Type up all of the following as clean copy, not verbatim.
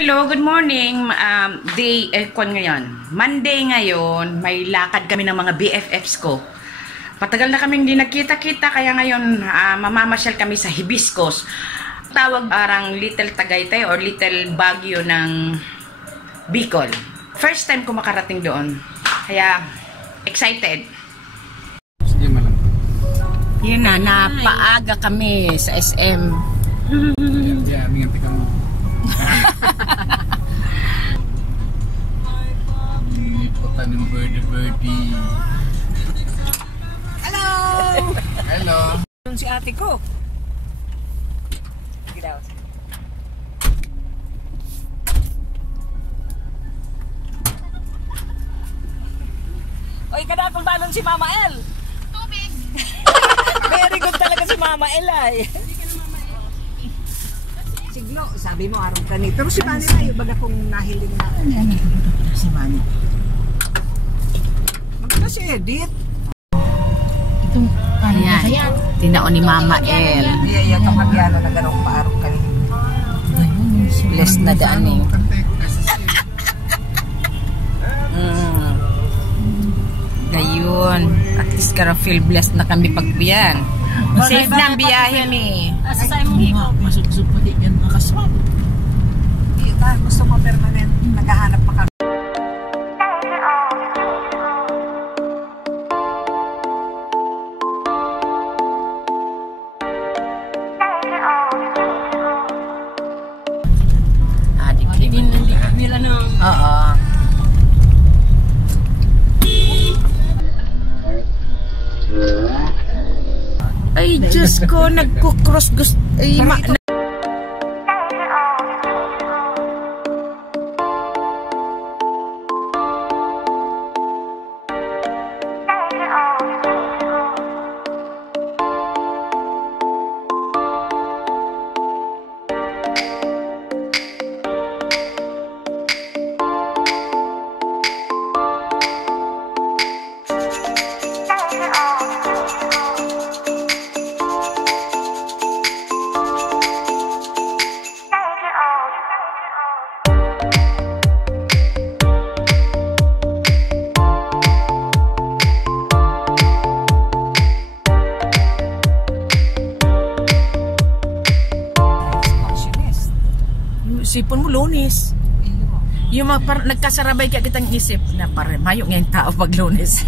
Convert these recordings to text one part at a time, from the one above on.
Hello, good morning. Ngayon. Monday ngayon, may lakad kami ng mga BFFs ko. Patagal na kaming hindi nagkita-kita, kaya ngayon mamamasyal kami sa Hibiscos. Tawag parang Little Tagaytay or Little Baguio ng Bicol. First time ko makarating doon. Kaya, excited. Yun na, napaaga kami sa SM. Liputan ng birdie. Hello! Hello! Doon si ate ko. Sige daw. Oy, kadakong balon si Mama El. Tubig! Very good talaga si Mama El ay. Siglo, sabi mo araw ka ni. Pero si Manny na yung baga kong nahiling na. Si Manny. Maganda si Edith. Itong ayan. Tinaon ni Mama El. Iya, itong kagyano na ganong paarong ka ni. Blessed na daan eh. Gayun. At least kara feel blessed na kami pagbiyan. Safe na ang biyahe ni. Asasay mo ikaw. Masuk-masuk pati yan nakaswap. Iya ta, gusto mo permanent. Naghahanap pa kami. Nila nang Oo. Ay, Diyos ko, nagkukross gusto. Ay, sipon mo Lunes. Yung nagkasarabay kaya kitang isip na pare, mayo ngayong tao pag Lunes.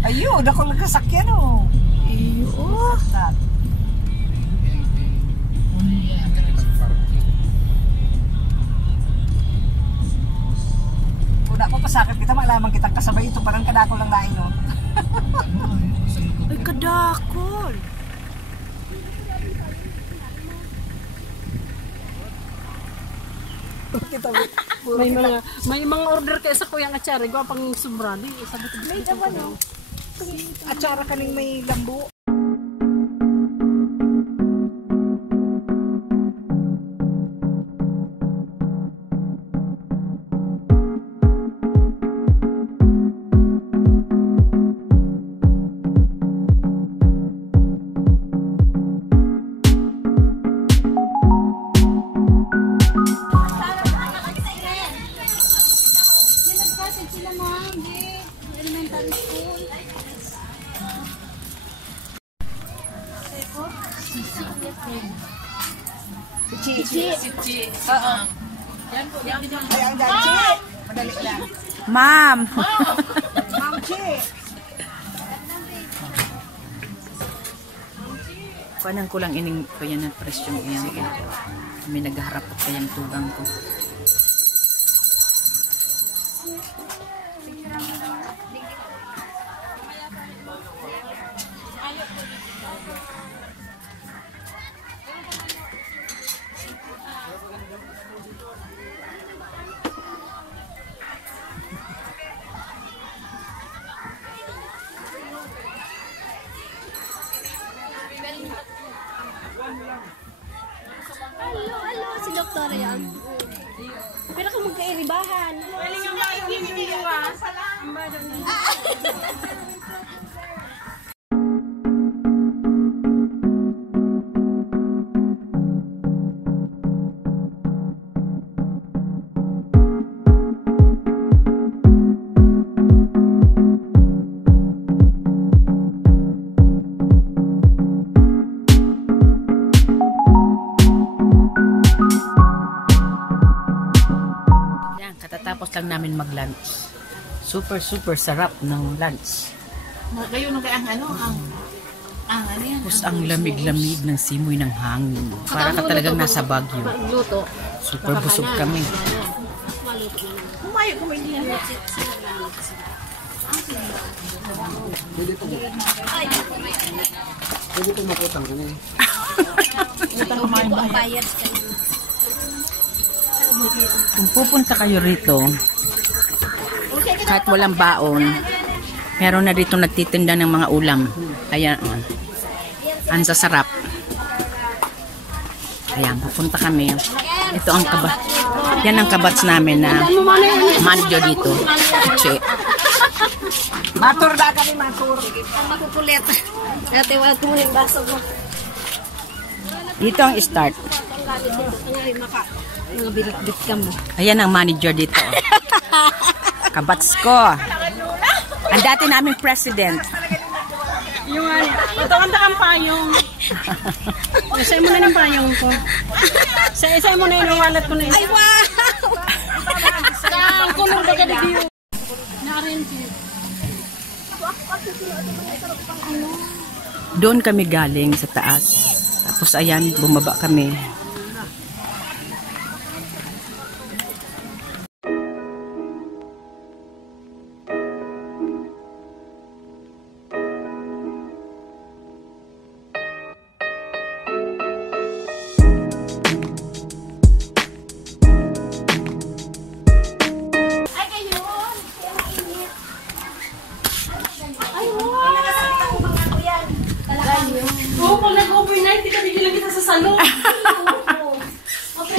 Ayun, ako nagkasakyan o. Iyo. Una ko pasakit kita, malaman kitang kasabay ito. Parang kadakol lang nain o. Ay, kadakol. may mga order kaya sa Kuyang Atsara, gwa pang sobrado. Sabi ko, May naman o. Atsara kaning may lambu. Chichi. Oo. Yan po, yan. Ay, ang Chi. Madali lang. Ma'am. Ma'am Chi. Kuanan ko lang ining kaya ng presyo iyan. May naghaharap pa kayang tugang ko. Hello, si Doktor yan. Pero kung magkairibahan. Galing ang bayo yung lang namin mag-lunch. Super sarap ng lunch. Kayo nung kaya ang ano yan? Tapos ang lamig-lamig ng simoy ng hangin. Para ka talagang nasa Baguio. Luto. Super busog kami. Kumayo, hindi yan. Pwede po maputang ka na eh. Bayad kayo. Kung pupunta kayo rito, kahit walang baon, meron na dito nagtitinda ng mga ulam. Ayan, ang sasarap. Ayan, pupunta kami. Ito ang kabat. Yan ang kabats namin na manager dito. Che. Matur na kami, matur. Ang makukulit. Ate, wala tumuhin baso mo. Dito ang start. Ang gamit dito. Kanyari, mga bilit ka mo. Ayan ang manager dito. Kabats ko. Ang dati naming president. Yung ano, matawanda kang payong. Isay mo na yung payong ko. Isay mo na yung wallet ko na yun. Ay, wow! Ang kulong baga na diyo. Na-arrange. Doon kami galing sa taas. Tapos ayan, bumaba kami. Oo, pag nag-overnight, di ka bigyan kita sa salon.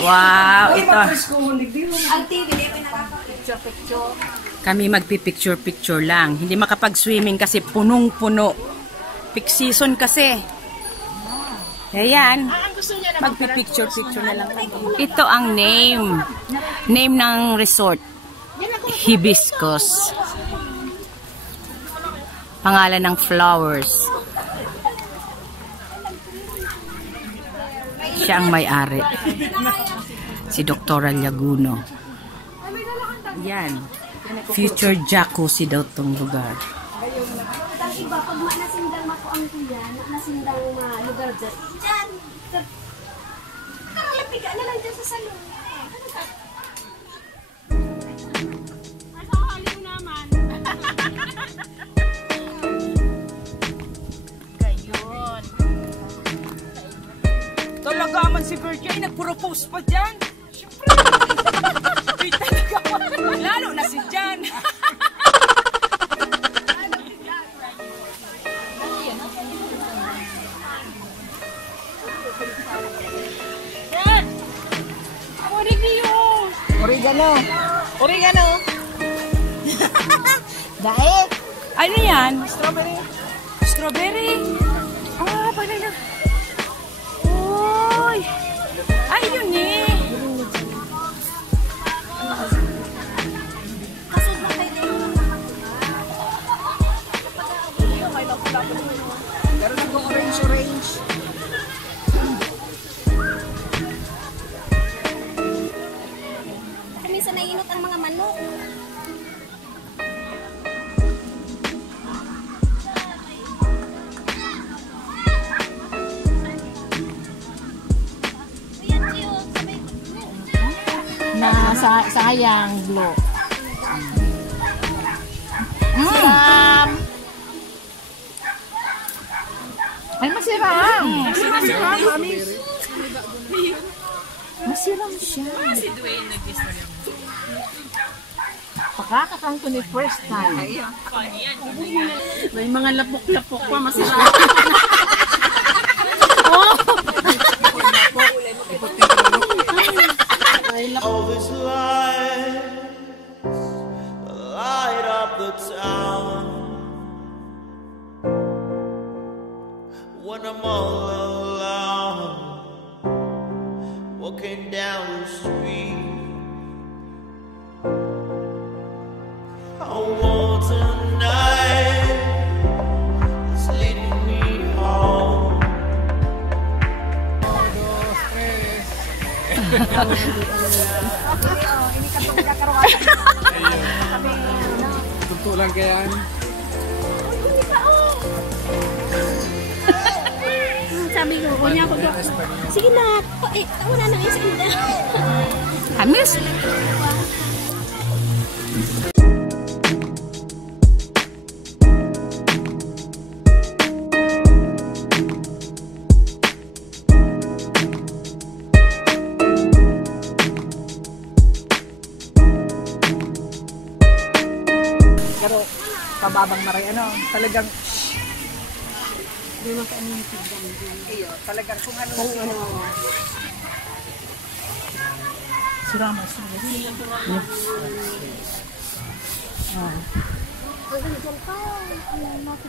Wow, ito. Ang TV, di pa nakapag-picture. Kami magpipicture-picture lang. Hindi makapag-swimming kasi punong-puno. Peak season kasi. Ayan. Magpipicture-picture na lang kami. Ito ang name. Name ng resort. Hibiscus. Pangalan ng flowers. Siya ang may-ari. Si Dr. Llaguno. Yan. Future jacuzzi daw tong lugar. Ang iba, pag nasindang mako ang kuya, nasindang lugar dyan. Diyan! Kalapiga na lang dyan sa salon. Talaga man si Virgin, nag-propose pa dyan. Siyempre. Lalo na si Jan. Oregano. Oregano. Dae. Ano yan? Strawberry. Strawberry. Ah, pala na. Uy. Ay, yun eh. Kasod na kayo din. Pero nag-orange. Minsan naiinot ang mga manok. Na sayang glow. Ay, masiram. Masiram, mami. Masiram siya. Pakakakang to ni first time. May mga lapok-lapok pa, masiram. All this light up the town. When I'm all alone, walking down the street, I want tonight is leading me home. Totoo lang kaya. Sabi ko, kunya ako doon. Sige na. Wala na yung sige na. Hamis. Pero, pababang maray, talagang, iyo, talagang kung ano, suramas.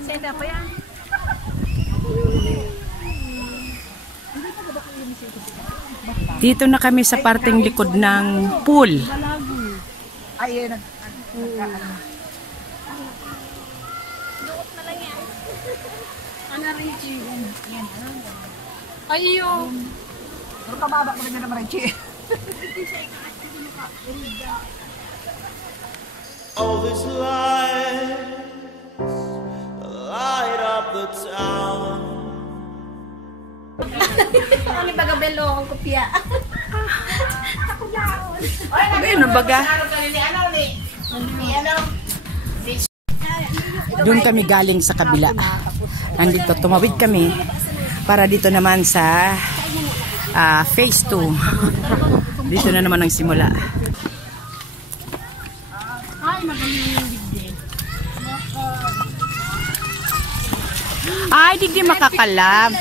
Seda pa yan. Dito na kami sa parteng likod ng pool. Ay, yun. Ay, yung. Pero pababa ko rin na naman, Chi. All these lights light up the town. Ano baga belo akong kopya. Ano baga? Doon kami galing sa kabila. Nandito, tumawid kami para dito naman sa phase 2. Dito na naman ang simula. Ay, magaling yung digdi. Ay, di makakalab.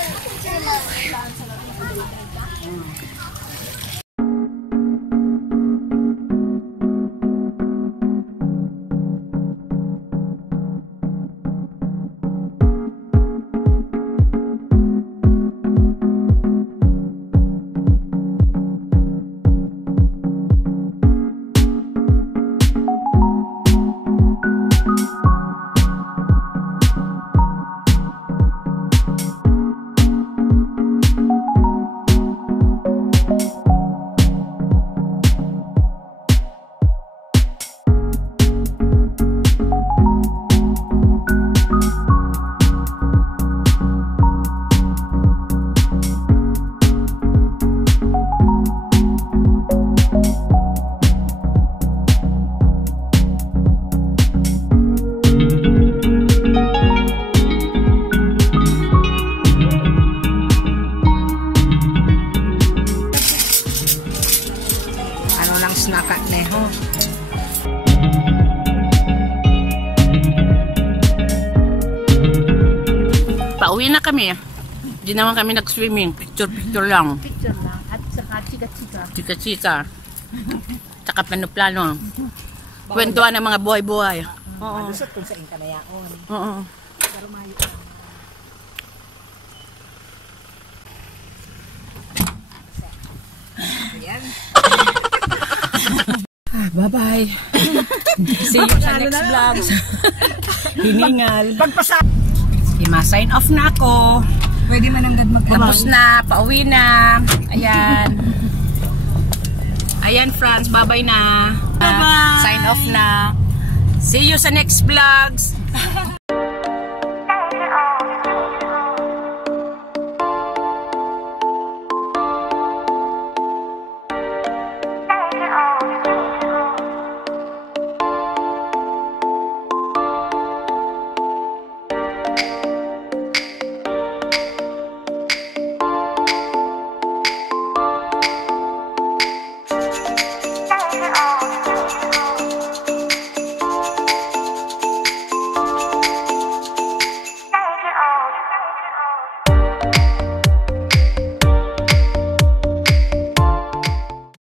Pauwi na kami. Hindi naman kami nag-swimming. Picture-picture lang. Picture lang. At saka chika-chika. Chika-chika. Tsaka plano-plano. Kwentuhan ng mga buhay-buhay. Oo. Malusot kung sa Inkanayaon. Oo. Pero mayo ka. Ayan. Bye-bye. See you sa next vlogs. Hiningal. Pagpasa. Ma-sign off na ako. Pwede man hanggang Tapos na, pauwi na. Ayan. Ayan, friends, bye-bye na. Bye-bye. Sign off na. See you sa next vlogs.